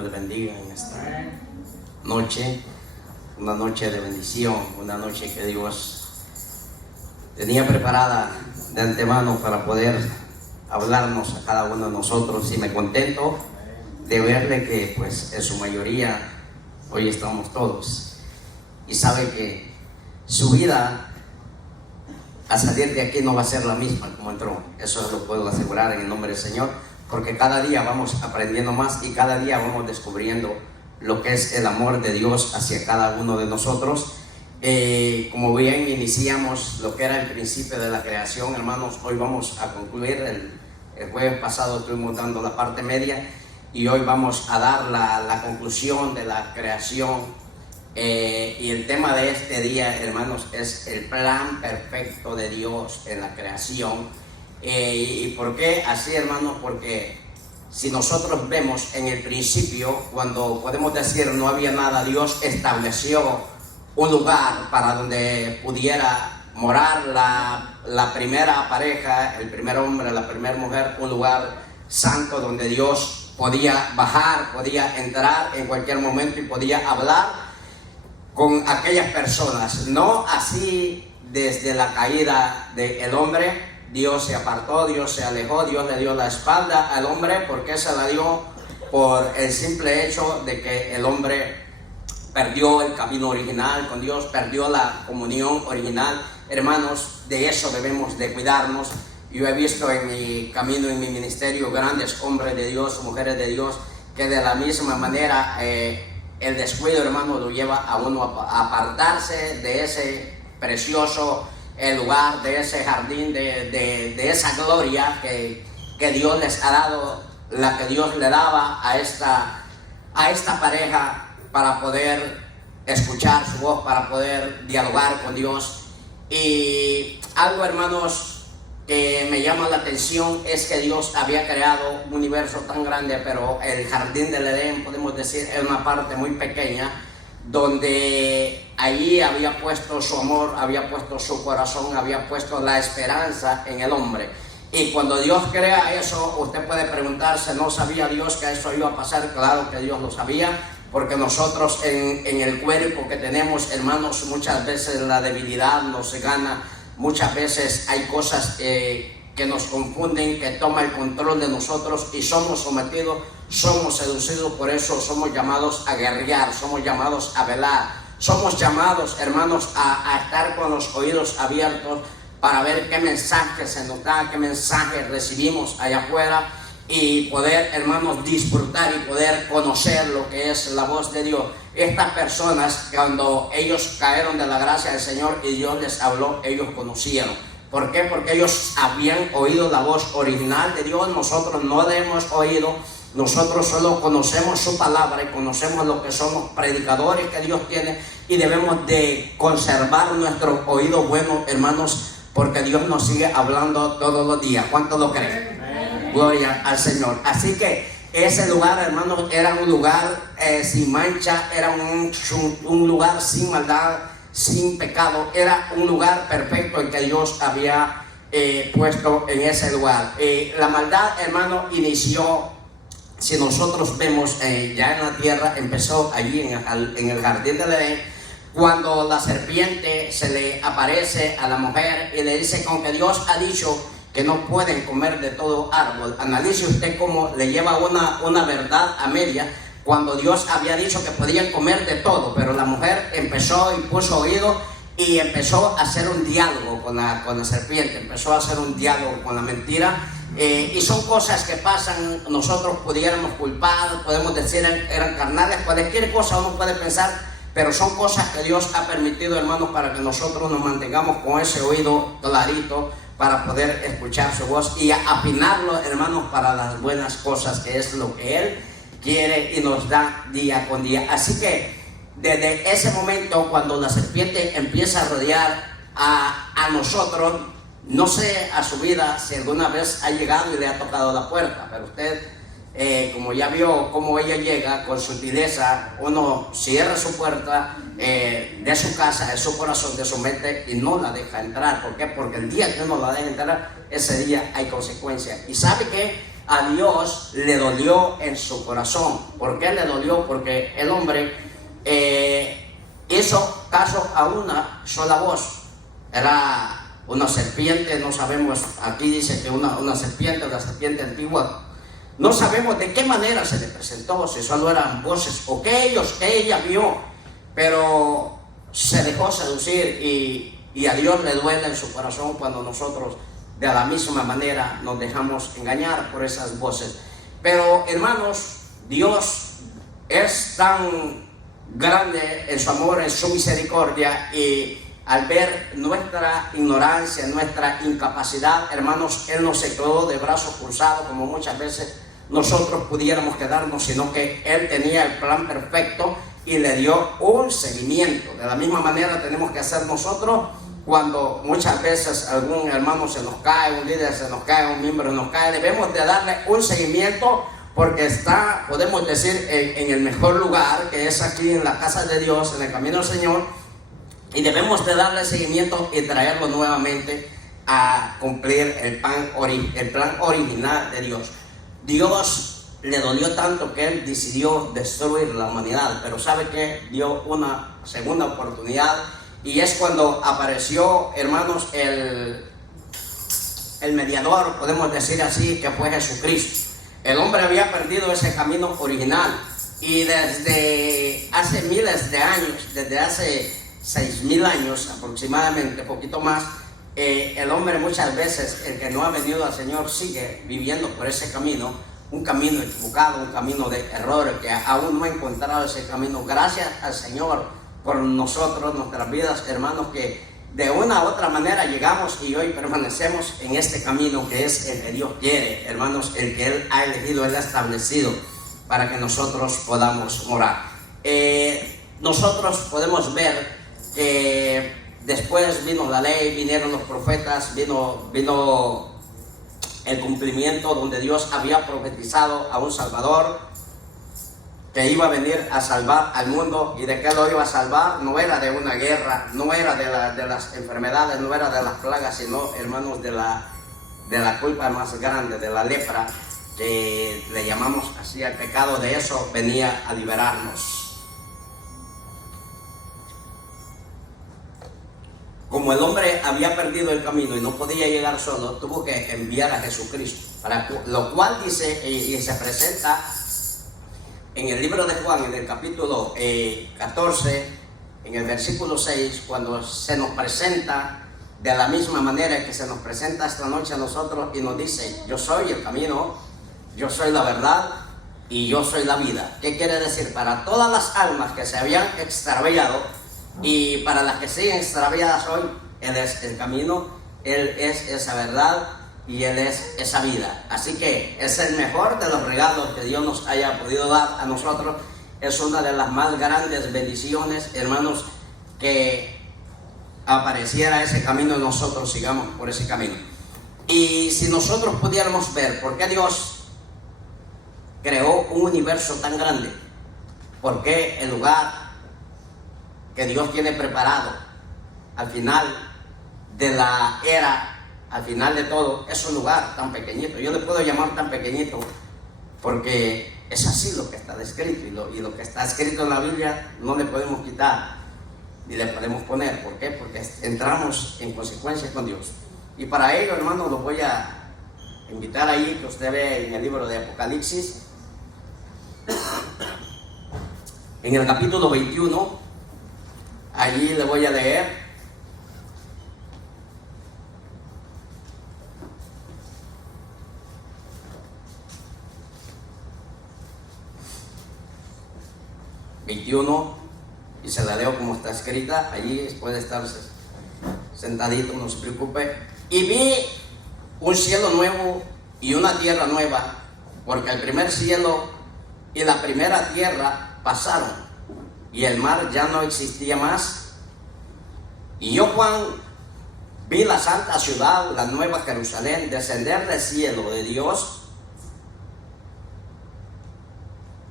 Dios les bendiga en esta noche, una noche de bendición, una noche que Dios tenía preparada de antemano para poder hablarnos a cada uno de nosotros, y me contento de verle que pues en su mayoría hoy estamos todos, y sabe que su vida a salir de aquí no va a ser la misma como entró. Eso lo puedo asegurar en el nombre del Señor, porque cada día vamos aprendiendo más y cada día vamos descubriendo lo que es el amor de Dios hacia cada uno de nosotros. Como bien iniciamos lo que era el principio de la creación, hermanos, hoy vamos a concluir. El jueves pasado estuvimos dando la parte media y hoy vamos a dar la conclusión de la creación. Y el tema de este día, hermanos, es el plan perfecto de Dios en la creación. ¿Y por qué así, hermanos? Porque si nosotros vemos en el principio, cuando podemos decir no había nada, Dios estableció un lugar para donde pudiera morar la primera pareja, el primer hombre, la primera mujer, un lugar santo donde Dios podía bajar, podía entrar en cualquier momento y podía hablar con aquellas personas. No así desde la caída del hombre. Dios se apartó, Dios se alejó, Dios le dio la espalda al hombre. ¿Por qué se la dio? Por el simple hecho de que el hombre perdió el camino original con Dios, perdió la comunión original. Hermanos, de eso debemos de cuidarnos. Yo he visto en mi camino, en mi ministerio, grandes hombres de Dios, mujeres de Dios, que de la misma manera el descuido, hermano, lo lleva a uno a apartarse de ese precioso lugar, de ese jardín, de esa gloria que Dios les ha dado, la que Dios le daba a esta pareja, para poder escuchar su voz, para poder dialogar con Dios. Y algo, hermanos, que me llama la atención es que Dios había creado un universo tan grande, pero el jardín del Edén, podemos decir, es una parte muy pequeña, donde allí había puesto su amor, había puesto su corazón, había puesto la esperanza en el hombre. Y cuando Dios crea eso, usted puede preguntarse, ¿no sabía Dios que eso iba a pasar? Claro que Dios lo sabía, porque nosotros en el cuerpo que tenemos, hermanos, muchas veces la debilidad nos gana. Muchas veces hay cosas que nos confunden, que toman el control de nosotros y somos sometidos, somos seducidos. Por eso somos llamados a guerrear, somos llamados a velar, somos llamados, hermanos, a estar con los oídos abiertos para ver qué mensaje se nos da, qué mensaje recibimos allá afuera, y poder, hermanos, disfrutar y poder conocer lo que es la voz de Dios. Estas personas, cuando ellos cayeron de la gracia del Señor y Dios les habló, ellos conocieron. ¿Por qué? Porque ellos habían oído la voz original de Dios. Nosotros no la hemos oído. Nosotros solo conocemos su palabra y conocemos lo que somos, predicadores que Dios tiene, y debemos de conservar nuestro oído bueno, hermanos, porque Dios nos sigue hablando todos los días. ¿Cuánto lo creen? Gloria al Señor. Así que ese lugar, hermanos, era un lugar sin mancha, era un lugar sin maldad, sin pecado. Era un lugar perfecto el que Dios había puesto en ese lugar. La maldad, hermano, inició, si nosotros vemos ya en la tierra, empezó allí en el jardín del Edén, cuando la serpiente se le aparece a la mujer y le dice, con que Dios ha dicho que no pueden comer de todo árbol. Analice usted cómo le lleva una verdad a media, cuando Dios había dicho que podían comer de todo. Pero la mujer empezó y puso oído y empezó a hacer un diálogo con la serpiente, empezó a hacer un diálogo con la mentira. Y son cosas que pasan. Nosotros pudiéramos culpar, podemos decir eran carnales, cualquier cosa uno puede pensar, pero son cosas que Dios ha permitido, hermanos, para que nosotros nos mantengamos con ese oído clarito, para poder escuchar su voz y afinarlo, hermanos, para las buenas cosas, que es lo que Él quiere y nos da día con día. Así que desde ese momento, cuando la serpiente empieza a rodear a nosotros, no sé a su vida si alguna vez ha llegado y le ha tocado la puerta, pero usted, como ya vio cómo ella llega con sutileza, uno cierra su puerta de su casa, de su corazón, de su mente, y no la deja entrar. ¿Por qué? Porque el día que uno la deja entrar, ese día hay consecuencias. Y sabe que a Dios le dolió en su corazón. ¿Por qué le dolió? Porque el hombre hizo caso a una sola voz. Era una serpiente, no sabemos, aquí dice que una serpiente, la serpiente antigua. No sabemos de qué manera se le presentó, si solo eran voces o que ella vio, pero se dejó seducir y a Dios le duele en su corazón cuando nosotros de la misma manera nos dejamos engañar por esas voces. Pero hermanos, Dios es tan grande en su amor, en su misericordia, y al ver nuestra ignorancia, nuestra incapacidad, hermanos, Él no se quedó de brazos cruzados como muchas veces nosotros pudiéramos quedarnos, sino que Él tenía el plan perfecto y le dio un seguimiento. De la misma manera tenemos que hacer nosotros cuando muchas veces algún hermano se nos cae, un líder se nos cae, un miembro se nos cae. Debemos de darle un seguimiento porque está, podemos decir, en el mejor lugar, que es aquí en la casa de Dios, en el camino del Señor, y debemos de darle seguimiento y traerlo nuevamente a cumplir el plan original de Dios. Dios le dolió tanto que Él decidió destruir la humanidad, pero ¿sabe qué? Dio una segunda oportunidad, y es cuando apareció, hermanos, el mediador, podemos decir así, que fue Jesucristo. El hombre había perdido ese camino original, y desde hace miles de años, desde hace 6,000 años aproximadamente, poquito más, el hombre muchas veces, el que no ha venido al Señor, sigue viviendo por ese camino, un camino equivocado, un camino de error, que aún no ha encontrado ese camino. Gracias al Señor por nosotros, nuestras vidas, hermanos, que de una u otra manera llegamos y hoy permanecemos en este camino que es el que Dios quiere, hermanos, el que Él ha elegido, Él ha establecido para que nosotros podamos morar. Nosotros podemos ver que después vino la ley, vinieron los profetas, vino el cumplimiento donde Dios había profetizado a un Salvador que iba a venir a salvar al mundo. ¿Y de qué lo iba a salvar? No era de una guerra, no era de las enfermedades, no era de las plagas, sino, hermanos, de la culpa más grande, de la lepra, que le llamamos así al pecado. De eso venía a liberarnos. Como el hombre había perdido el camino y no podía llegar solo, tuvo que enviar a Jesucristo, para lo cual dice y se presenta en el libro de Juan, en el capítulo 14, en el versículo 6, cuando se nos presenta de la misma manera que se nos presenta esta noche a nosotros, y nos dice: yo soy el camino, yo soy la verdad y yo soy la vida. ¿Qué quiere decir? Para todas las almas que se habían extraviado y para las que siguen extraviadas hoy, Él es el camino, Él es esa verdad y Él es esa vida. Así que es el mejor de los regalos que Dios nos haya podido dar a nosotros. Es una de las más grandes bendiciones, hermanos, que apareciera ese camino y nosotros sigamos por ese camino. Y si nosotros pudiéramos ver por qué Dios creó un universo tan grande, por qué el lugar que Dios tiene preparado al final de la era, al final de todo, es un lugar tan pequeñito. Yo le puedo llamar tan pequeñito porque es así lo que está descrito, y lo que está escrito en la Biblia no le podemos quitar ni le podemos poner. ¿Por qué? Porque entramos en consecuencia con Dios. Y para ello, hermano, lo voy a invitar ahí, que usted ve en el libro de Apocalipsis, en el capítulo 21. Allí le voy a leer y se la leo como está escrita. Allí puede estar sentadito, no se preocupe. Y vi un cielo nuevo y una tierra nueva, porque el primer cielo y la primera tierra pasaron, y el mar ya no existía más. Y yo, Juan, vi la santa ciudad, la nueva Jerusalén, descender del cielo de Dios,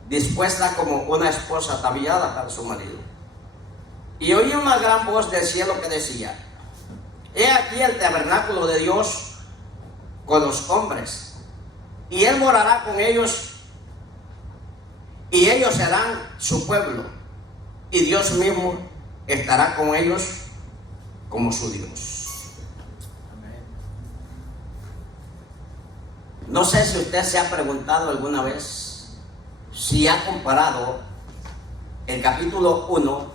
dispuesta como una esposa ataviada para su marido. Y oí una gran voz del cielo que decía: he aquí el tabernáculo de Dios con los hombres, y Él morará con ellos, y ellos serán su pueblo, y Dios mismo estará con ellos como su Dios. No sé si usted se ha preguntado alguna vez si ha comparado el capítulo 1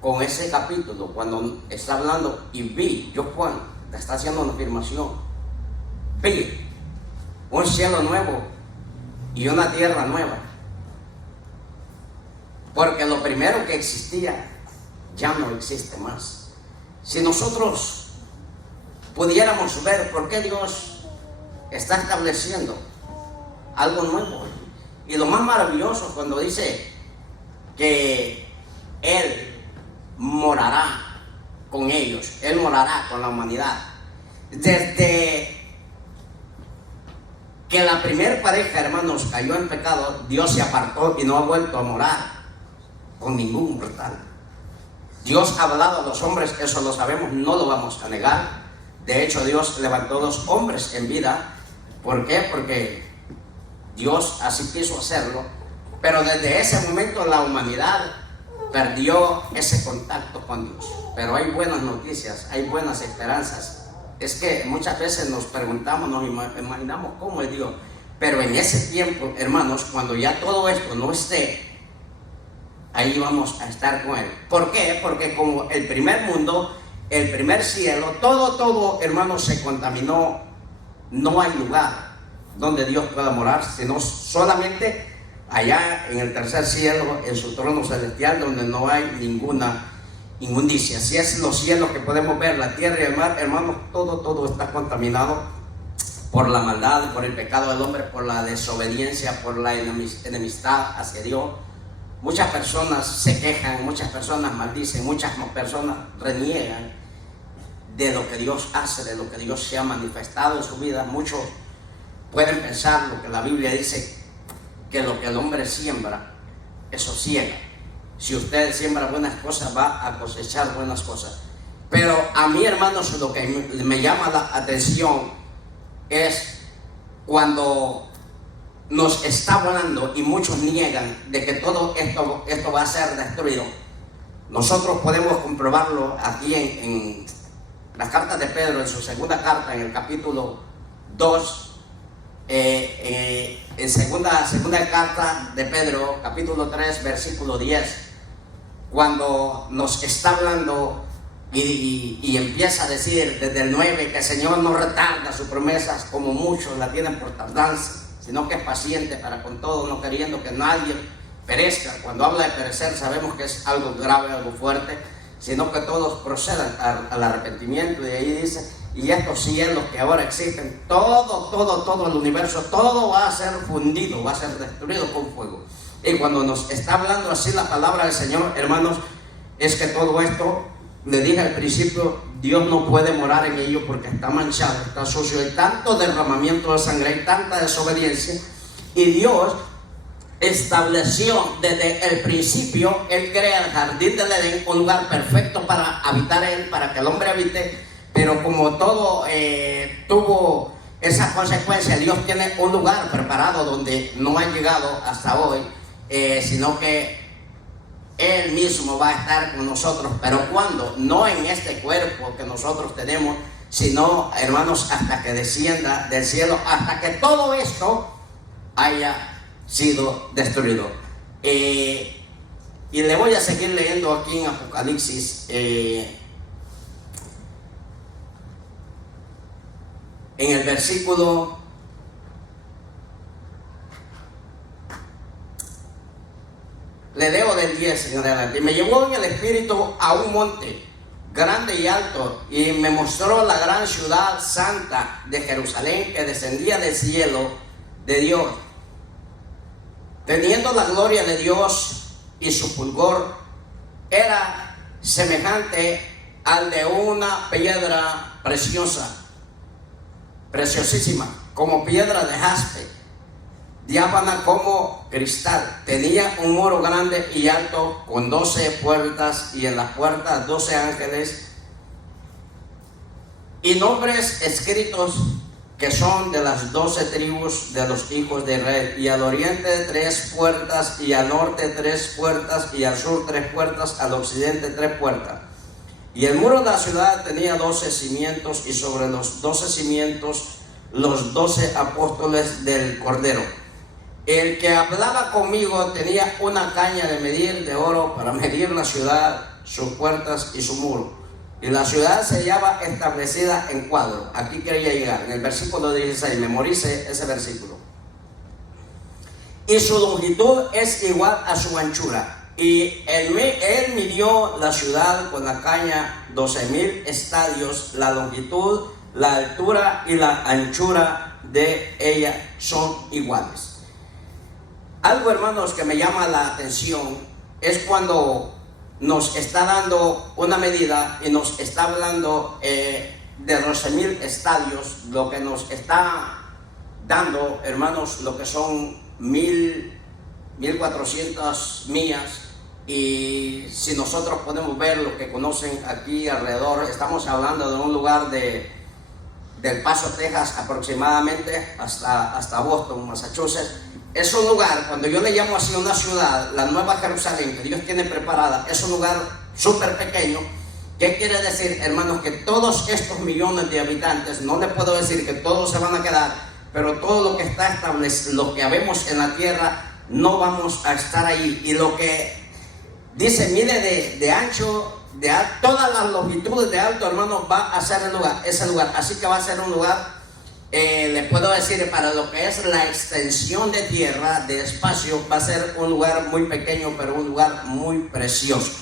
con ese capítulo, cuando está hablando y vi, yo Juan, está haciendo una afirmación, vi un cielo nuevo y una tierra nueva, porque lo primero que existía ya no existe más. Si nosotros pudiéramos ver por qué Dios está estableciendo algo nuevo, y lo más maravilloso cuando dice que Él morará con ellos, Él morará con la humanidad. Desde que la primera pareja, hermanos, cayó en pecado, Dios se apartó y no ha vuelto a morar con ningún mortal. Dios ha hablado a los hombres, eso lo sabemos, no lo vamos a negar. De hecho, Dios levantó 2 hombres en vida. ¿Por qué? Porque Dios así quiso hacerlo. Pero desde ese momento la humanidad perdió ese contacto con Dios. Pero hay buenas noticias, hay buenas esperanzas. Es que muchas veces nos preguntamos, nos imaginamos cómo es Dios. Pero en ese tiempo, hermanos, cuando ya todo esto no esté, ahí vamos a estar con Él. ¿Por qué? Porque como el primer mundo, el primer cielo, todo, hermanos, se contaminó. No hay lugar donde Dios pueda morar, sino solamente allá en el tercer cielo, en su trono celestial, donde no hay ninguna inmundicia. Si es los cielos que podemos ver, la tierra y el mar, hermanos, todo está contaminado por la maldad, por el pecado del hombre, por la desobediencia, por la enemistad hacia Dios. Muchas personas se quejan, muchas personas maldicen, muchas personas reniegan de lo que Dios hace, de lo que Dios se ha manifestado en su vida. Muchos pueden pensar lo que la Biblia dice, que lo que el hombre siembra, eso ciega. Si usted siembra buenas cosas, va a cosechar buenas cosas. Pero a mí, hermanos, lo que me llama la atención es cuando nos está hablando y muchos niegan de que todo esto va a ser destruido. Nosotros podemos comprobarlo aquí en las cartas de Pedro, en su segunda carta, en el capítulo 2, en segunda carta de Pedro, capítulo 3, versículo 10, cuando nos está hablando y empieza a decir desde el 9 que el Señor no retarda sus promesas como muchos la tienen por tardanza, sino que es paciente para con todo, no queriendo que nadie perezca. Cuando habla de perecer, sabemos que es algo grave, algo fuerte, sino que todos procedan al arrepentimiento. Y ahí dice, y estos cielos que ahora existen, todo el universo, todo va a ser fundido, va a ser destruido con fuego. Y cuando nos está hablando así la palabra del Señor, hermanos, es que todo esto, le dije al principio, Dios no puede morar en ello porque está manchado, está sucio, hay tanto derramamiento de sangre, hay tanta desobediencia. Y Dios estableció desde el principio, Él crea el jardín del Edén, un lugar perfecto para habitar Él, para que el hombre habite. Pero como todo tuvo esa consecuencia, Dios tiene un lugar preparado donde no ha llegado hasta hoy, sino que Él mismo va a estar con nosotros. Pero ¿cuándo? No en este cuerpo que nosotros tenemos, sino, hermanos, hasta que descienda del cielo, hasta que todo esto haya sido destruido. Y le voy a seguir leyendo aquí en Apocalipsis, en el versículo le leo del 10 en adelante. Y me llevó en el espíritu a un monte grande y alto, y me mostró la gran ciudad santa de Jerusalén, que descendía del cielo de Dios, teniendo la gloria de Dios, y su fulgor era semejante al de una piedra preciosa, preciosísima, como piedra de jaspe, diáfana como cristal. Tenía un muro grande y alto con 12 puertas, y en las puertas 12 ángeles, y nombres escritos que son de las 12 tribus de los hijos de Israel, y al oriente 3 puertas, y al norte 3 puertas, y al sur 3 puertas, al occidente 3 puertas. Y el muro de la ciudad tenía 12 cimientos, y sobre los 12 cimientos los 12 apóstoles del Cordero. El que hablaba conmigo tenía una caña de medir de oro para medir la ciudad, sus puertas y su muro. Y la ciudad se hallaba establecida en cuadro. Aquí quería llegar, en el versículo 16, memorice ese versículo. Y su longitud es igual a su anchura. Y él midió la ciudad con la caña 12,000 estadios. La longitud, la altura y la anchura de ella son iguales. Algo, hermanos, que me llama la atención es cuando nos está dando una medida y nos está hablando de 12,000 estadios, lo que nos está dando, hermanos, lo que son 1,400 millas. Y si nosotros podemos ver lo que conocen aquí alrededor, estamos hablando de un lugar del Paso, Texas, aproximadamente hasta Boston, Massachusetts. Es un lugar, cuando yo le llamo así una ciudad, la Nueva Jerusalén que Dios tiene preparada, es un lugar súper pequeño. ¿Qué quiere decir, hermanos? Que todos estos millones de habitantes, no le puedo decir que todos se van a quedar, pero todo lo que está establecido, lo que habemos en la tierra, no vamos a estar ahí. Y lo que dice, mide de ancho, todas las longitudes de alto, hermanos, va a ser ese lugar. Así que va a ser un lugar, les puedo decir, para lo que es la extensión de tierra, de espacio, va a ser un lugar muy pequeño, pero un lugar muy precioso.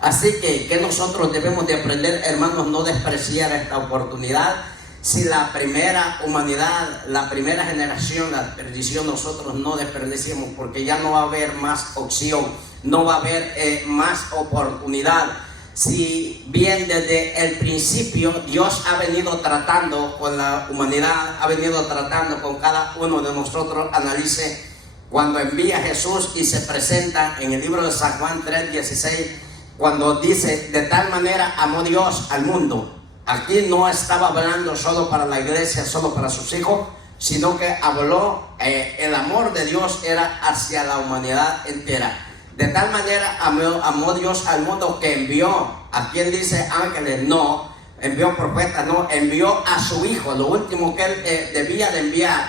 Así que nosotros debemos de aprender, hermanos, no despreciar esta oportunidad. Si la primera humanidad, la primera generación la desperdició, nosotros no desperdiciemos, porque ya no va a haber más opción, no va a haber más oportunidad. Si bien desde el principio Dios ha venido tratando con la humanidad, ha venido tratando con cada uno de nosotros. Analice cuando envía a Jesús y se presenta en el libro de San Juan 3:16, cuando dice, de tal manera amó Dios al mundo. Aquí no estaba hablando solo para la iglesia, solo para sus hijos, sino que habló, el amor de Dios era hacia la humanidad entera. De tal manera amó Dios al mundo que envió, ¿a quién dice ángeles? No, envió profetas, no, envió a su Hijo, lo último que él debía de enviar,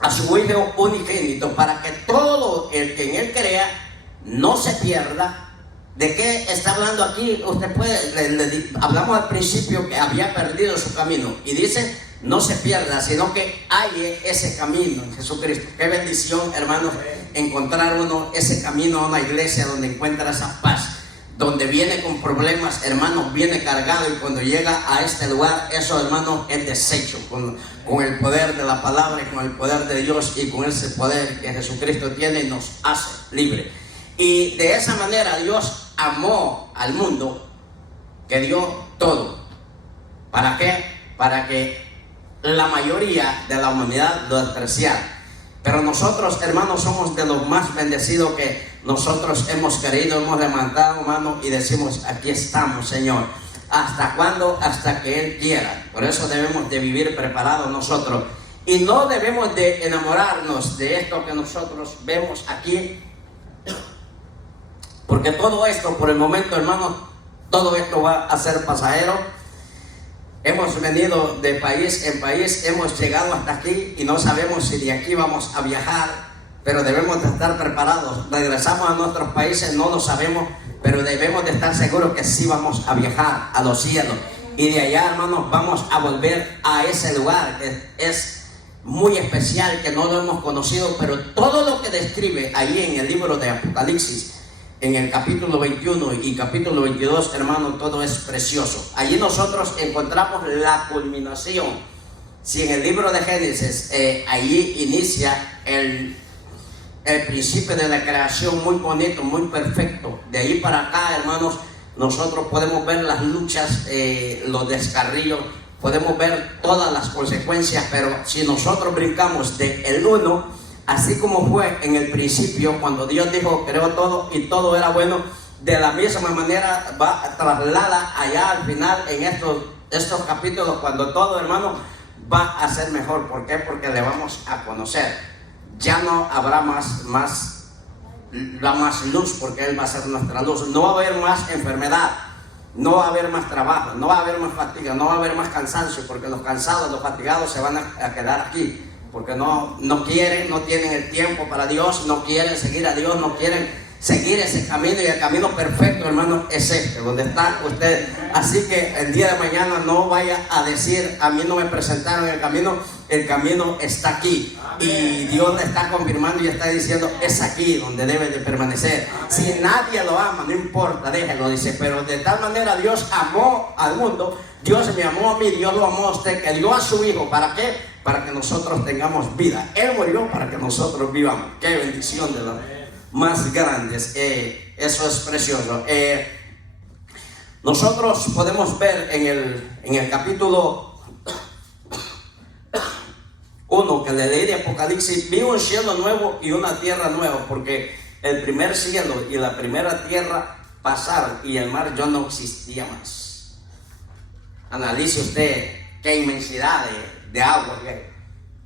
a su Hijo unigénito, para que todo el que en él crea no se pierda. ¿De qué está hablando aquí? Usted puede, hablamos al principio que había perdido su camino, y dice, no se pierda, sino que halle ese camino en Jesucristo. Qué bendición, hermanos, encontrar uno ese camino a una iglesia donde encuentra esa paz, donde viene con problemas, hermanos, viene cargado, y cuando llega a este lugar, eso, hermanos, es deshecho con el poder de la palabra y con el poder de Dios, y con ese poder que Jesucristo tiene y nos hace libre. Y de esa manera Dios amó al mundo, que dio todo. ¿Para qué? Para que la mayoría de la humanidad lo despreciara. Pero nosotros, hermanos, somos de los más bendecidos, que nosotros hemos querido, hemos levantado mano y decimos, aquí estamos, Señor. ¿Hasta cuándo? Hasta que Él quiera. Por eso debemos de vivir preparados nosotros. Y no debemos de enamorarnos de esto que nosotros vemos aquí, porque todo esto, por el momento, hermanos, todo esto va a ser pasajero. Hemos venido de país en país, hemos llegado hasta aquí y no sabemos si de aquí vamos a viajar, pero debemos de estar preparados. Regresamos a nuestros países, no lo sabemos, pero debemos de estar seguros que sí vamos a viajar a los cielos. Y de allá, hermanos, vamos a volver a ese lugar que es muy especial, que no lo hemos conocido, pero todo lo que describe ahí en el libro de Apocalipsis, en el capítulo 21 y capítulo 22, hermanos, todo es precioso. Allí nosotros encontramos la culminación. Si en el libro de Génesis, allí inicia el principio de la creación muy bonito, muy perfecto. De ahí para acá, hermanos, nosotros podemos ver las luchas, los descarríos, podemos ver todas las consecuencias, pero si nosotros brincamos del 1, así como fue en el principio, cuando Dios dijo, creó todo y todo era bueno, de la misma manera va traslada allá al final en estos capítulos, cuando todo, hermano, va a ser mejor. ¿Por qué? Porque le vamos a conocer. Ya no habrá más luz, porque Él va a ser nuestra luz. No va a haber más enfermedad, no va a haber más trabajo, no va a haber más fatiga, no va a haber más cansancio, porque los cansados, los fatigados se van a quedar aquí, porque no quieren, no tienen el tiempo para Dios, no quieren seguir a Dios, no quieren seguir ese camino, y el camino perfecto, hermano, es este, donde está usted. Así que el día de mañana no vaya a decir, a mí no me presentaron el camino está aquí. Y Dios le está confirmando y está diciendo, es aquí donde debe de permanecer. Si nadie lo ama, no importa, déjelo, dice, pero de tal manera Dios amó al mundo, Dios me amó a mí, Dios lo amó a usted, que dio a su Hijo. ¿Para qué? Para que nosotros tengamos vida. Él murió para que nosotros vivamos. Qué bendición de los más grandes. Eso es precioso. Nosotros podemos ver en el capítulo 1 que le leí de Apocalipsis: vi un cielo nuevo y una tierra nueva, porque el primer cielo y la primera tierra pasaron y el mar ya no existía más. Analice usted qué inmensidad de agua que hay.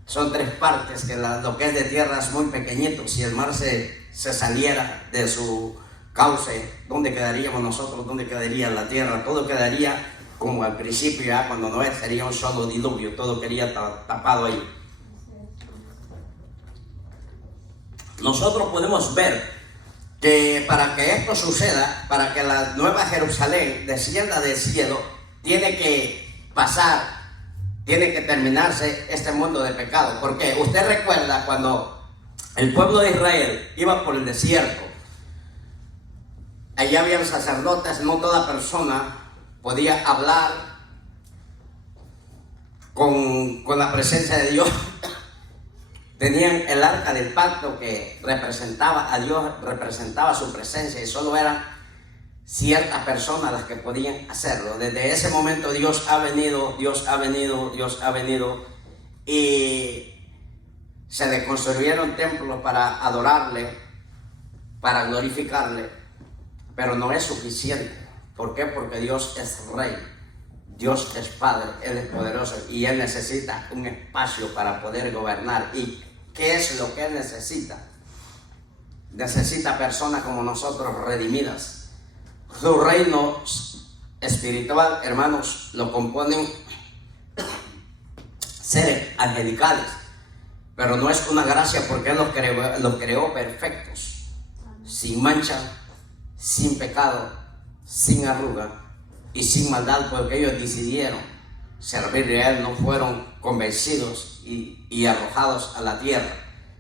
Son 3 partes, que lo que es de tierra es muy pequeñito. Si el mar se saliera de su cauce, ¿dónde quedaríamos nosotros? ¿Dónde quedaría la tierra? Todo quedaría como al principio, ya cuando Noé, sería un solo diluvio, todo quedaría tapado ahí. Nosotros podemos ver que para que esto suceda, para que la nueva Jerusalén descienda del cielo, tiene que pasar, tiene que terminarse este mundo de pecado. Porque usted recuerda cuando el pueblo de Israel iba por el desierto, allá habían sacerdotes, no toda persona podía hablar con la presencia de Dios. Tenían el arca del pacto que representaba a Dios, representaba su presencia, y solo eran ciertas personas las que podían hacerlo. Desde ese momento Dios ha venido, y se le construyeron templos para adorarle, para glorificarle, pero no es suficiente. ¿Por qué? Porque Dios es Rey, Dios es Padre, Él es poderoso, y Él necesita un espacio para poder gobernar. ¿Y qué es lo que Él necesita? Necesita personas como nosotros, redimidas. Su reino espiritual, hermanos, lo componen seres angelicales, pero no es una gracia, porque Él los creó perfectos, sin mancha, sin pecado, sin arruga y sin maldad, porque ellos decidieron servirle a Él. No fueron convencidos y arrojados a la tierra,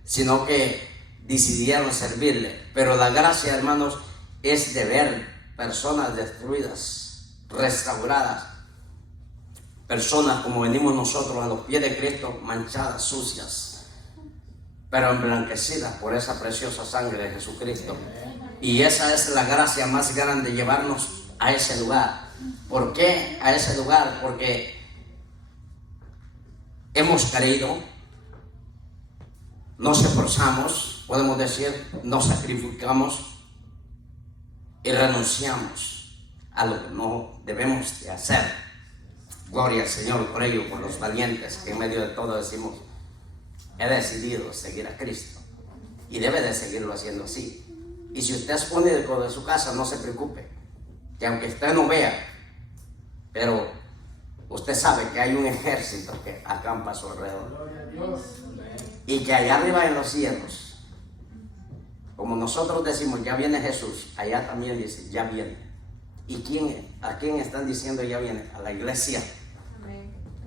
sino que decidieron servirle. Pero la gracia, hermanos, es de ver personas destruidas, restauradas, personas como venimos nosotros a los pies de Cristo, manchadas, sucias, pero emblanquecidas por esa preciosa sangre de Jesucristo. Y esa es la gracia más grande, llevarnos a ese lugar. ¿Por qué a ese lugar? Porque hemos creído, nos esforzamos, podemos decir, nos sacrificamos y renunciamos a lo que no debemos de hacer. Gloria al Señor por ello, por los valientes que en medio de todo decimos: he decidido seguir a Cristo, y debe de seguirlo haciendo así. Y si usted es único de su casa, no se preocupe, que aunque usted no vea, pero usted sabe que hay un ejército que acampa a su alrededor, y que allá arriba en los cielos, como nosotros decimos, ya viene Jesús, allá también dice, ya viene. ¿Y a quién están diciendo ya viene? A la iglesia.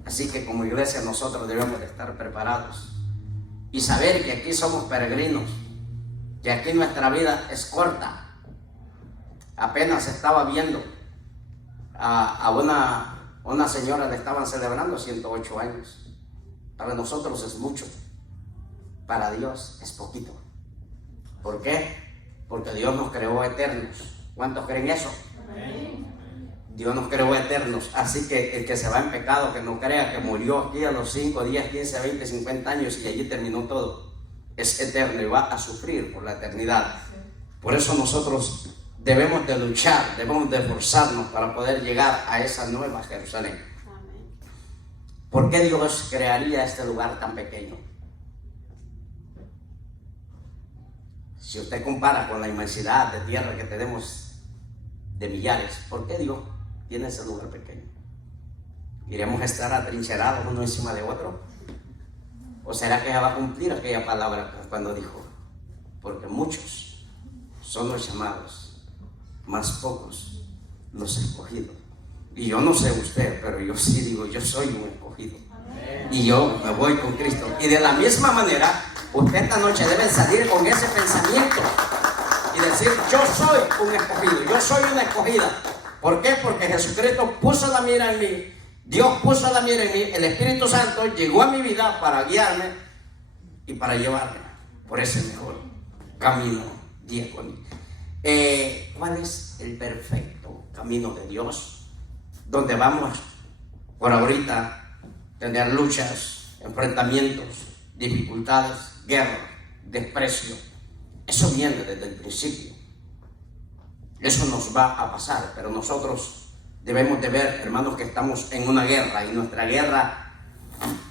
Así que como iglesia nosotros debemos de estar preparados y saber que aquí somos peregrinos, que aquí nuestra vida es corta. Apenas estaba viendo a una señora, le estaban celebrando 108 años. Para nosotros es mucho, para Dios es poquito. ¿Por qué? Porque Dios nos creó eternos. ¿Cuántos creen eso? Amén. Dios nos creó eternos. Así que el que se va en pecado, que no crea que murió aquí a los 5, 10, 15, 20, 50 años y allí terminó todo, es eterno y va a sufrir por la eternidad. Por eso nosotros debemos de luchar, debemos de esforzarnos para poder llegar a esa nueva Jerusalén. ¿Por qué Dios crearía este lugar tan pequeño? Si usted compara con la inmensidad de tierra que tenemos de millares, ¿por qué Dios tiene ese lugar pequeño? ¿Iremos a estar atrincherados uno encima de otro? ¿O será que ella va a cumplir aquella palabra cuando dijo? Porque muchos son los llamados, más pocos los escogidos. Y yo no sé usted, pero yo sí digo, yo soy un escogido. Y yo me voy con Cristo. Y de la misma manera, usted esta noche debe salir con ese pensamiento y decir, yo soy un escogido, yo soy una escogida. ¿Por qué? Porque Jesucristo puso la mira en mí, Dios puso la mira en mí, el Espíritu Santo llegó a mi vida para guiarme y para llevarme por ese mejor camino diácono. ¿Cuál es el perfecto camino de Dios? Donde vamos por ahorita tener luchas, enfrentamientos, dificultades, guerra, desprecio. Eso viene desde el principio. Eso nos va a pasar, pero nosotros debemos de ver, hermanos, que estamos en una guerra, y nuestra guerra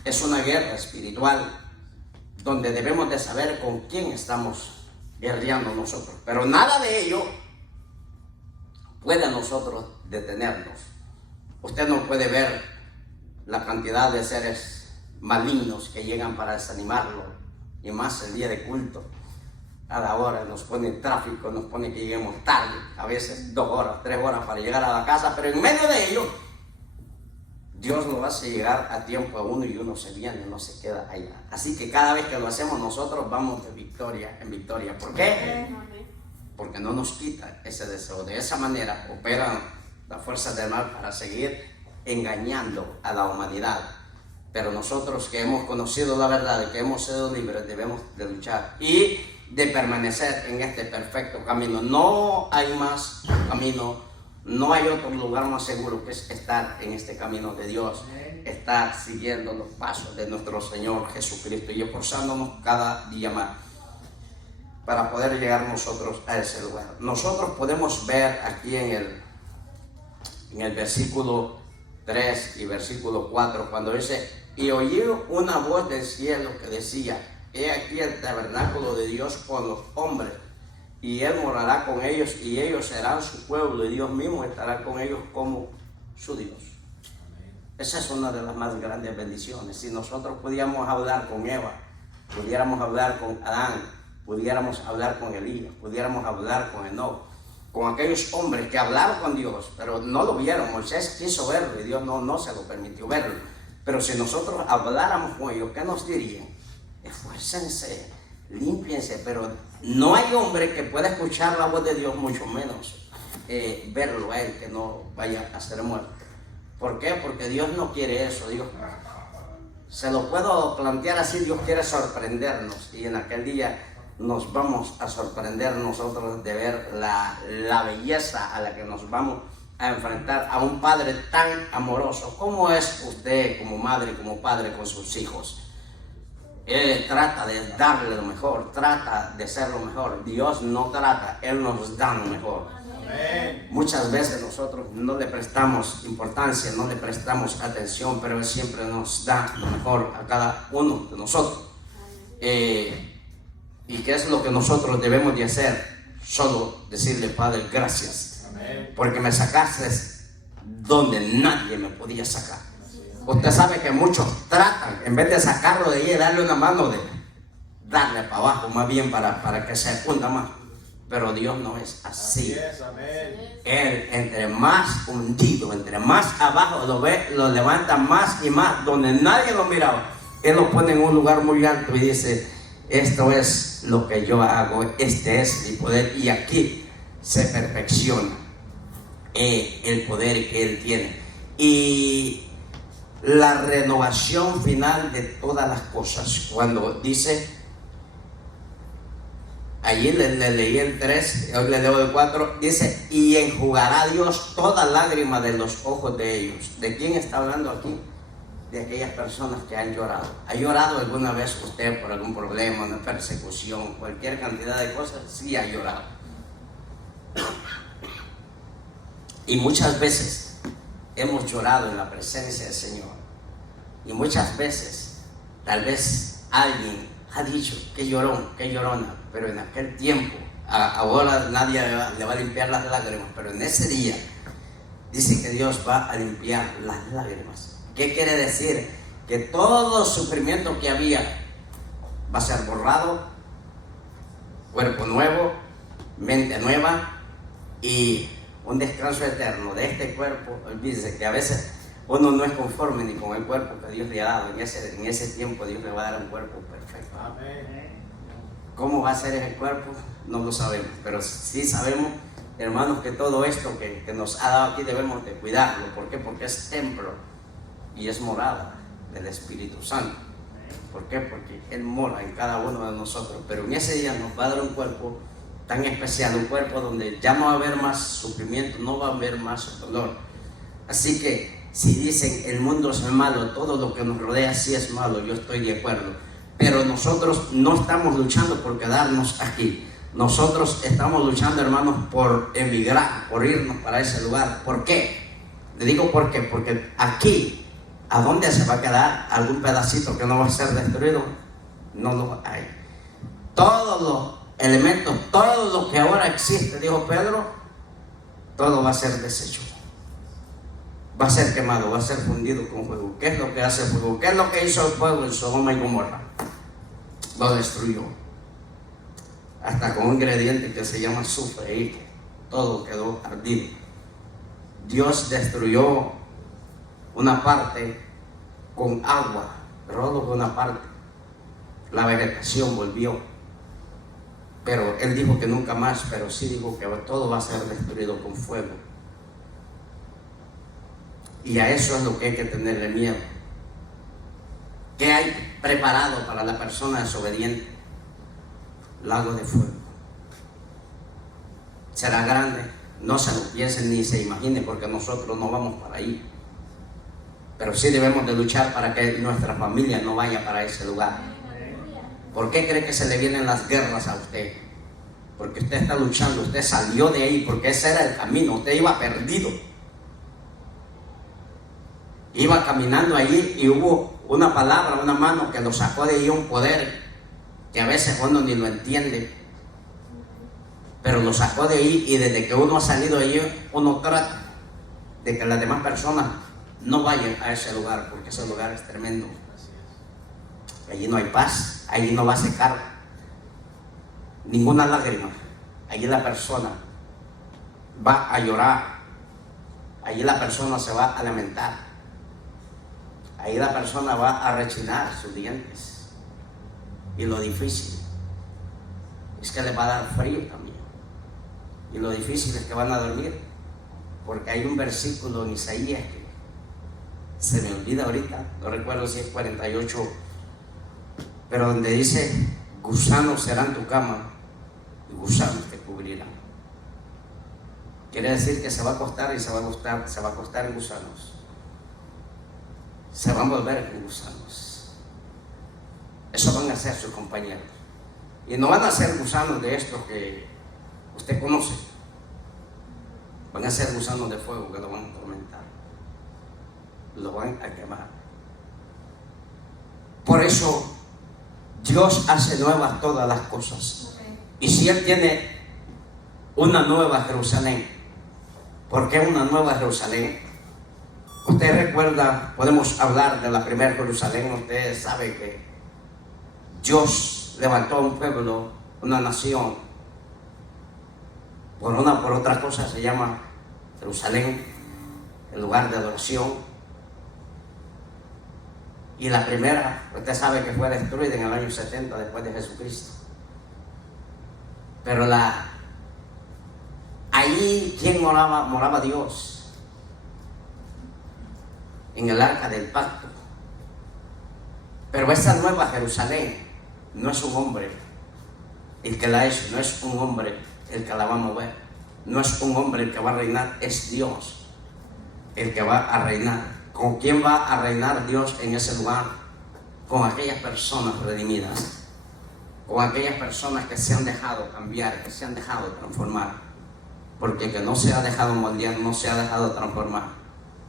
es una guerra espiritual, donde debemos de saber con quién estamos guerreando nosotros. Pero nada de ello puede a nosotros detenernos. Usted no puede ver la cantidad de seres malignos que llegan para desanimarlo, y más el día de culto. A la hora nos pone tráfico, nos pone que lleguemos tarde, a veces 2 horas, 3 horas para llegar a la casa, pero en medio de ello Dios lo hace llegar a tiempo a uno y uno se viene, no se queda allá. Así que cada vez que lo hacemos nosotros vamos de victoria en victoria. ¿Por qué? Porque no nos quita ese deseo. De esa manera operan las fuerzas del mal para seguir engañando a la humanidad. Pero nosotros que hemos conocido la verdad y que hemos sido libres debemos de luchar y de permanecer en este perfecto camino. No hay más camino. No hay otro lugar más seguro que es estar en este camino de Dios, estar siguiendo los pasos de nuestro Señor Jesucristo y esforzándonos cada día más para poder llegar nosotros a ese lugar. Nosotros podemos ver aquí en el versículo 3 y versículo 4, cuando dice, y oí una voz del cielo que decía, he aquí el tabernáculo de Dios con los hombres, y Él morará con ellos, y ellos serán su pueblo, y Dios mismo estará con ellos como su Dios. Esa es una de las más grandes bendiciones. Si nosotros pudiéramos hablar con Eva, pudiéramos hablar con Adán, pudiéramos hablar con Elías, pudiéramos hablar con Enoc, con aquellos hombres que hablaron con Dios, pero no lo vieron. Moisés quiso verlo y Dios no se lo permitió verlo. Pero si nosotros habláramos con ellos, ¿qué nos dirían? Esfuércense, límpiense, pero no hay hombre que pueda escuchar la voz de Dios, mucho menos verlo a Él, que no vaya a ser muerto. ¿Por qué? Porque Dios no quiere eso. Dios, se lo puedo plantear así, Dios quiere sorprendernos, y en aquel día nos vamos a sorprender nosotros de ver la belleza a la que nos vamos a enfrentar a un Padre tan amoroso. ¿Cómo es usted como madre y como padre con sus hijos? Él trata de darle lo mejor, trata de ser lo mejor. Dios no trata, Él nos da lo mejor. Amén. Muchas veces nosotros no le prestamos importancia, no le prestamos atención, pero Él siempre nos da lo mejor a cada uno de nosotros. ¿Y qué es lo que nosotros debemos de hacer? Solo decirle, Padre, gracias. Amén. Porque me sacaste donde nadie me podía sacar. Usted sabe que muchos tratan, en vez de sacarlo de ahí y darle una mano, de darle para abajo, más bien para que se hunda más. Pero Dios no es así. Él, entre más hundido, entre más abajo lo ve, lo levanta más y más, donde nadie lo miraba. Él lo pone en un lugar muy alto y dice, esto es lo que yo hago, este es mi poder, y aquí se perfecciona el poder que Él tiene. Y la renovación final de todas las cosas, cuando dice, allí le leí el 3, hoy le leo el 4, dice, y enjugará Dios toda lágrima de los ojos de ellos. ¿De quién está hablando aquí? De aquellas personas que han llorado. ¿Ha llorado alguna vez usted por algún problema, una persecución, cualquier cantidad de cosas? Sí, ha llorado. Y muchas veces hemos llorado en la presencia del Señor. Y muchas veces, tal vez alguien ha dicho, qué llorón, qué llorona, pero en aquel tiempo, ahora nadie le va a limpiar las lágrimas, pero en ese día dice que Dios va a limpiar las lágrimas. ¿Qué quiere decir? Que todo sufrimiento que había va a ser borrado, cuerpo nuevo, mente nueva y un descanso eterno de este cuerpo. Olvídese que a veces uno no es conforme ni con el cuerpo que Dios le ha dado. En ese tiempo Dios le va a dar un cuerpo perfecto. ¿Cómo va a ser ese cuerpo? No lo sabemos, pero sí sabemos, hermanos, que todo esto que nos ha dado aquí debemos de cuidarlo. ¿Por qué? Porque es templo y es morada del Espíritu Santo. ¿Por qué? Porque Él mora en cada uno de nosotros, pero en ese día nos va a dar un cuerpo tan especial, un cuerpo donde ya no va a haber más sufrimiento, no va a haber más dolor. Así que si dicen el mundo es malo, todo lo que nos rodea sí es malo, yo estoy de acuerdo, pero nosotros no estamos luchando por quedarnos aquí. Nosotros estamos luchando, hermanos, por emigrar, por irnos para ese lugar. ¿Por qué? Le digo por qué, porque aquí, ¿a dónde se va a quedar algún pedacito que no va a ser destruido? No lo hay. Todos los elementos, todo lo que ahora existe, dijo Pedro, todo va a ser deshecho. Va a ser quemado, va a ser fundido con fuego. ¿Qué es lo que hace el fuego? ¿Qué es lo que hizo el fuego en Sodoma y Gomorra? Lo destruyó. Hasta con un ingrediente que se llama azufre, y todo quedó ardido. Dios destruyó una parte con agua, pero solo con una parte. La vegetación volvió, pero Él dijo que nunca más, pero sí dijo que todo va a ser destruido con fuego. Y a eso es lo que hay que tenerle miedo. ¿Qué hay preparado para la persona desobediente? Lago de fuego. Será grande, no se lo piensen ni se imaginen, porque nosotros no vamos para ahí. Pero sí debemos de luchar para que nuestra familia no vaya para ese lugar. ¿Por qué cree que se le vienen las guerras a usted? Porque usted está luchando, usted salió de ahí, porque ese era el camino, usted iba perdido. Iba caminando allí y hubo una palabra, una mano que lo sacó de ahí, un poder que a veces uno ni lo entiende, pero lo sacó de ahí, y desde que uno ha salido de ahí, uno trata de que las demás personas no vayan a ese lugar, porque ese lugar es tremendo. Allí no hay paz, allí no va a secar ninguna lágrima, allí la persona va a llorar, allí la persona se va a lamentar, ahí la persona va a rechinar sus dientes. Y lo difícil es que les va a dar frío también. Y lo difícil es que van a dormir, porque hay un versículo en Isaías que se me olvida ahorita, no recuerdo si es 48, pero donde dice: gusanos serán tu cama y gusanos te cubrirán. Quiere decir que se va a acostar y se va a acostar en gusanos. Se va a envolver en gusanos. Eso van a ser sus compañeros. Y no van a ser gusanos de estos que usted conoce. Van a ser gusanos de fuego que lo van a atormentar. Lo van a quemar. Por eso Dios hace nuevas todas las cosas. Y si Él tiene una nueva Jerusalén, ¿por qué una nueva Jerusalén? Usted recuerda, podemos hablar de la primera Jerusalén. Usted sabe que Dios levantó a un pueblo, una nación, por otra cosa se llama Jerusalén, el lugar de adoración. Y la primera, usted sabe que fue destruida en el año 70 después de Jesucristo. Pero ahí, ¿quién moraba? Moraba Dios, en el arca del pacto. Pero esa nueva Jerusalén no es un hombre el que la ha hecho, no es un hombre el que la va a mover, no es un hombre el que va a reinar, es Dios el que va a reinar. ¿Con quién va a reinar Dios en ese lugar? Con aquellas personas redimidas, con aquellas personas que se han dejado cambiar, que se han dejado transformar. Porque el que no se ha dejado moldear, no se ha dejado transformar,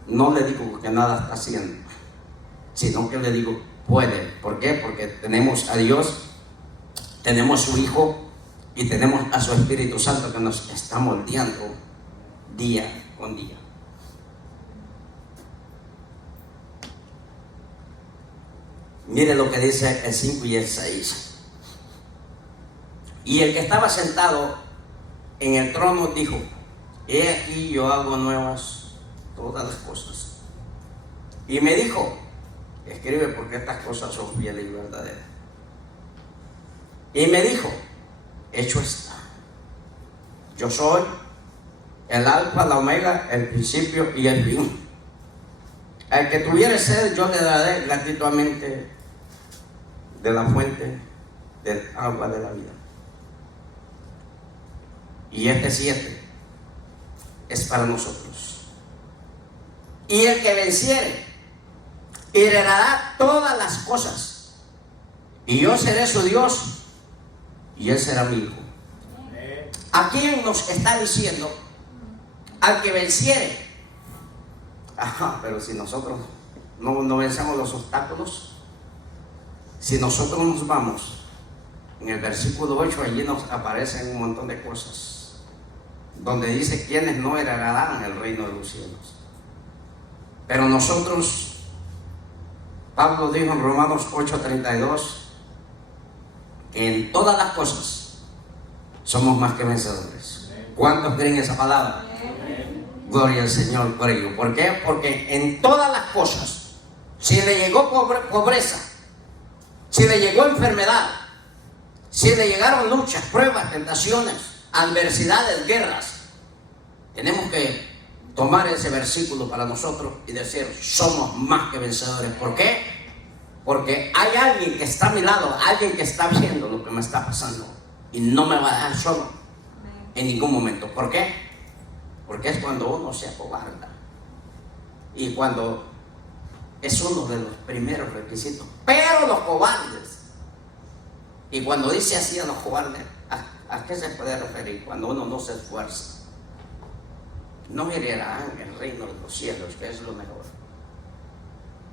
no le digo que nada está haciendo, sino que le digo, puede. ¿Por qué? Porque tenemos a Dios, tenemos su Hijo y tenemos a su Espíritu Santo que nos está moldeando día con día. Mire lo que dice el 5 y el 6. Y el que estaba sentado en el trono dijo, he aquí yo hago nuevas todas las cosas. Y me dijo, escribe porque estas cosas son fieles y verdaderas. Y me dijo, hecho está. Yo soy el alfa, la omega, el principio y el fin. Al que tuviere sed, yo le daré gratuitamente de la fuente del agua de la vida. Y este 7 es para nosotros. Y el que venciere heredará todas las cosas, y yo seré su Dios y él será mi hijo. ¿A quién nos está diciendo? Al que venciere. Ajá, pero si nosotros no vencemos los obstáculos, si nosotros nos vamos, en el versículo 8 allí nos aparecen un montón de cosas, donde dice quienes no heredarán el reino de los cielos. Pero nosotros, Pablo dijo en Romanos 8:32, que en todas las cosas somos más que vencedores. ¿Cuántos creen esa palabra? Gloria al Señor por ello. ¿Por qué? Porque en todas las cosas, si le llegó pobreza, si le llegó enfermedad, si le llegaron luchas, pruebas, tentaciones, adversidades, guerras, tenemos que tomar ese versículo para nosotros y decir, somos más que vencedores. ¿Por qué? Porque hay alguien que está a mi lado, alguien que está viendo lo que me está pasando y no me va a dejar solo en ningún momento. ¿Por qué? Porque es cuando uno se acobarda y cuando es uno de los primeros requisitos. Pero los cobardes, y cuando dice así a los cobardes, ¿a qué se puede referir? Cuando uno no se esfuerza, no heredarán el reino de los cielos, que es lo mejor.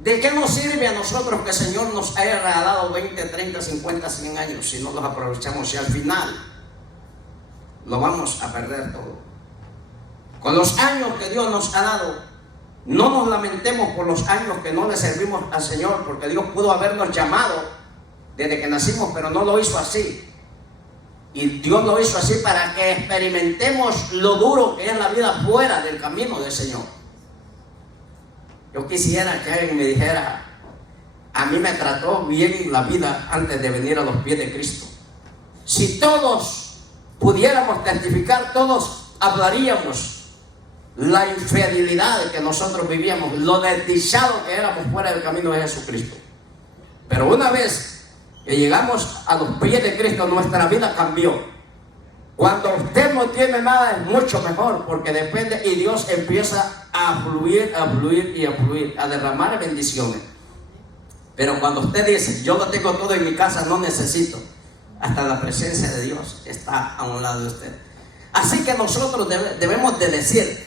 ¿De qué nos sirve a nosotros que el Señor nos haya regalado 20, 30, 50, 100 años si no los aprovechamos y al final lo vamos a perder todo? Con los años que Dios nos ha dado, no nos lamentemos por los años que no le servimos al Señor, porque Dios pudo habernos llamado desde que nacimos, pero no lo hizo así. Y Dios lo hizo así para que experimentemos lo duro que es la vida fuera del camino del Señor. Yo quisiera que alguien me dijera, a mí me trató bien la vida antes de venir a los pies de Cristo. Si todos pudiéramos testificar, todos hablaríamos la infidelidad que nosotros vivíamos, lo desdichado que éramos fuera del camino de Jesucristo. Pero una vez que llegamos a los pies de Cristo, nuestra vida cambió. Cuando usted no tiene nada es mucho mejor, porque depende y Dios empieza a fluir, a fluir y a fluir, a derramar bendiciones. Pero cuando usted dice, yo lo tengo todo en mi casa, no necesito, hasta la presencia de Dios está a un lado de usted. Así que nosotros debemos de decir,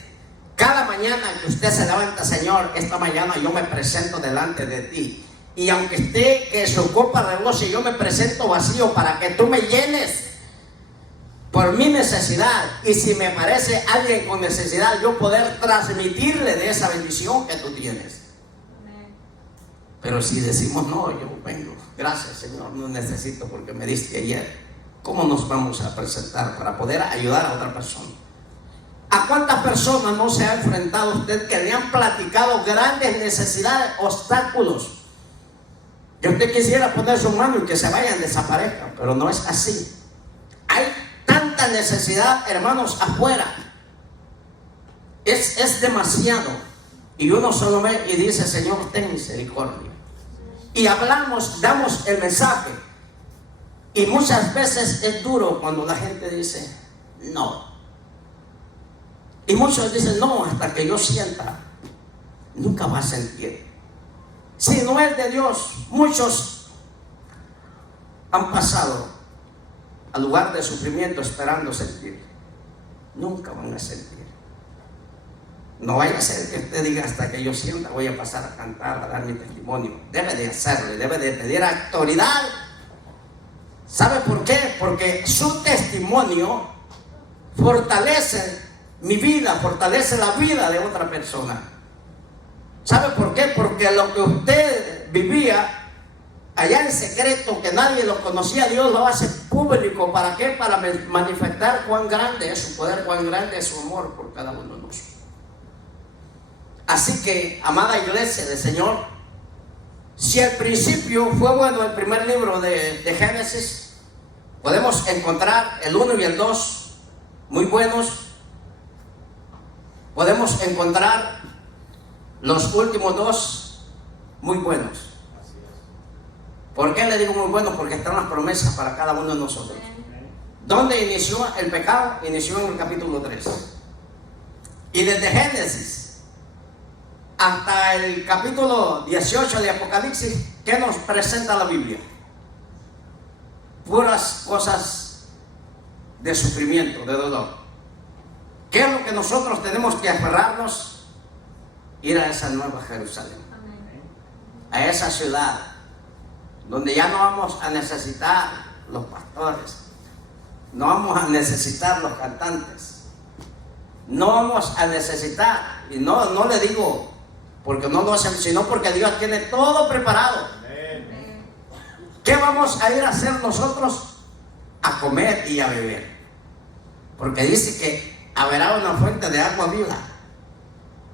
cada mañana que usted se levanta, Señor, esta mañana yo me presento delante de ti. Y aunque esté que su copa rebose, yo me presento vacío para que tú me llenes por mi necesidad. Y si me parece alguien con necesidad, yo poder transmitirle de esa bendición que tú tienes. Pero si decimos, no, yo vengo, gracias Señor, no necesito porque me diste ayer, ¿cómo nos vamos a presentar para poder ayudar a otra persona? ¿A cuántas personas no se ha enfrentado usted que le han platicado grandes necesidades, obstáculos? Que usted quisiera poner su mano y que se vayan, desaparezcan, pero no es así. Hay tanta necesidad, hermanos, afuera. Es demasiado. Y uno solo ve y dice, Señor, ten misericordia. Y hablamos, damos el mensaje. Y muchas veces es duro cuando la gente dice, no. Y muchos dicen, no, hasta que yo sienta. Nunca va a sentir. Si no es de Dios, muchos han pasado al lugar de sufrimiento esperando sentir. Nunca van a sentir. No vaya a ser que usted diga hasta que yo sienta voy a pasar a cantar, a dar mi testimonio. Debe de hacerlo, debe de tener autoridad. ¿Sabe por qué? Porque su testimonio fortalece mi vida, fortalece la vida de otra persona. ¿Sabe por qué? Porque lo que usted vivía allá en secreto, que nadie lo conocía, Dios lo hace público. ¿Para qué? Para manifestar cuán grande es su poder, cuán grande es su amor por cada uno de nosotros. Así que, amada iglesia del Señor, si al principio fue bueno el primer libro de Génesis, podemos encontrar el 1 y el 2 muy buenos. Podemos encontrar los últimos 2 muy buenos. ¿Por qué le digo muy buenos? Porque están las promesas para cada uno de nosotros. ¿Dónde inició el pecado? Inició en el capítulo 3. Y desde Génesis hasta el capítulo 18 de Apocalipsis, ¿qué nos presenta la Biblia? Puras cosas de sufrimiento, de dolor. ¿Qué es lo que nosotros tenemos que aferrarnos? Ir a esa nueva Jerusalén, a esa ciudad donde ya no vamos a necesitar los pastores, no vamos a necesitar los cantantes, no vamos a necesitar, y no le digo porque no lo hacen, sino porque Dios tiene todo preparado. ¿Qué vamos a ir a hacer nosotros? A comer y a beber, porque dice que habrá una fuente de agua viva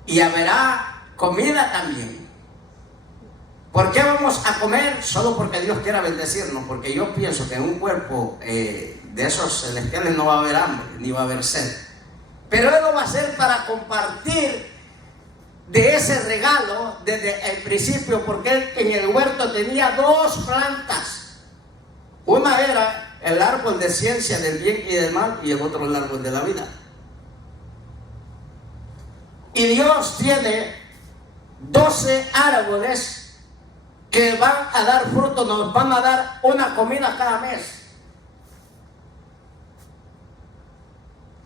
y habrá comida también. ¿Por qué vamos a comer? Solo porque Dios quiera bendecirnos, porque yo pienso que en un cuerpo de esos celestiales no va a haber hambre, ni va a haber sed. Pero Él lo va a hacer para compartir de ese regalo desde el principio, porque Él en el huerto tenía 2 plantas. Una era el árbol de ciencia del bien y del mal, y el otro el árbol de la vida. Y Dios tiene 12 árboles que van a dar fruto, nos van a dar una comida cada mes.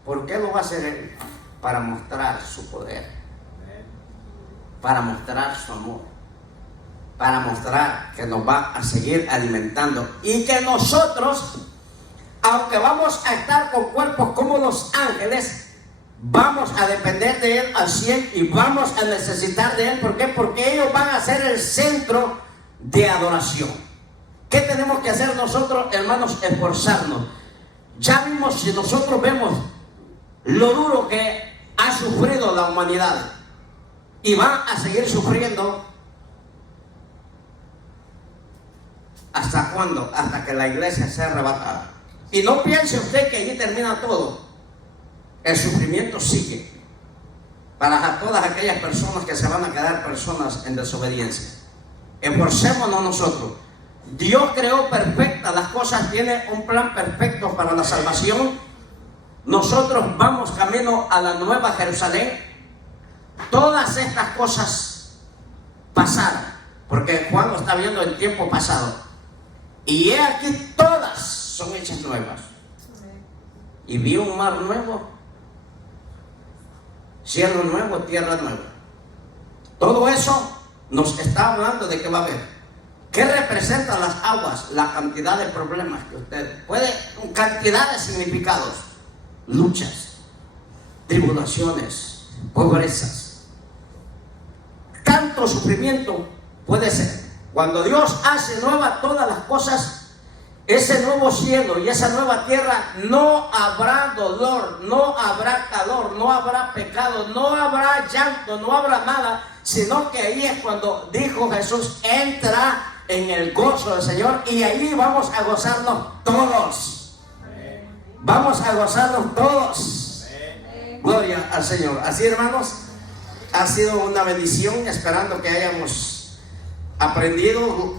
¿Por qué lo va a hacer Él? Para mostrar su poder, para mostrar su amor, para mostrar que nos va a seguir alimentando y que nosotros, aunque vamos a estar con cuerpos como los ángeles, vamos a depender de Él al 100 y vamos a necesitar de Él. ¿Por qué? Porque ellos van a ser el centro de adoración. ¿Qué tenemos que hacer nosotros, hermanos? Esforzarnos. Ya vimos, si nosotros vemos lo duro que ha sufrido la humanidad y va a seguir sufriendo, ¿hasta cuándo? Hasta que la iglesia sea arrebatada. Y no piense usted que allí termina todo. El sufrimiento sigue para todas aquellas personas que se van a quedar personas en desobediencia. Esforcémonos nosotros. Dios creó perfectas las cosas, tiene un plan perfecto para la salvación. Nosotros vamos camino a la nueva Jerusalén. Todas estas cosas pasaron, porque Juan lo está viendo en tiempo pasado. Y he aquí todas son hechas nuevas. Y vi un mar nuevo, cielo nuevo, tierra nueva. Todo eso nos está hablando de qué va a haber. ¿Qué representan las aguas? La cantidad de problemas que usted puede, cantidad de significados, luchas, tribulaciones, pobrezas, tanto sufrimiento puede ser. Cuando Dios hace nueva todas las cosas, ese nuevo cielo y esa nueva tierra, no habrá dolor, no habrá calor, no habrá pecado, no habrá llanto, no habrá nada, sino que ahí es cuando dijo Jesús: entra en el gozo del Señor, y ahí vamos a gozarnos todos. Vamos a gozarnos todos. Gloria al Señor. Así, hermanos, ha sido una bendición, esperando que hayamos aprendido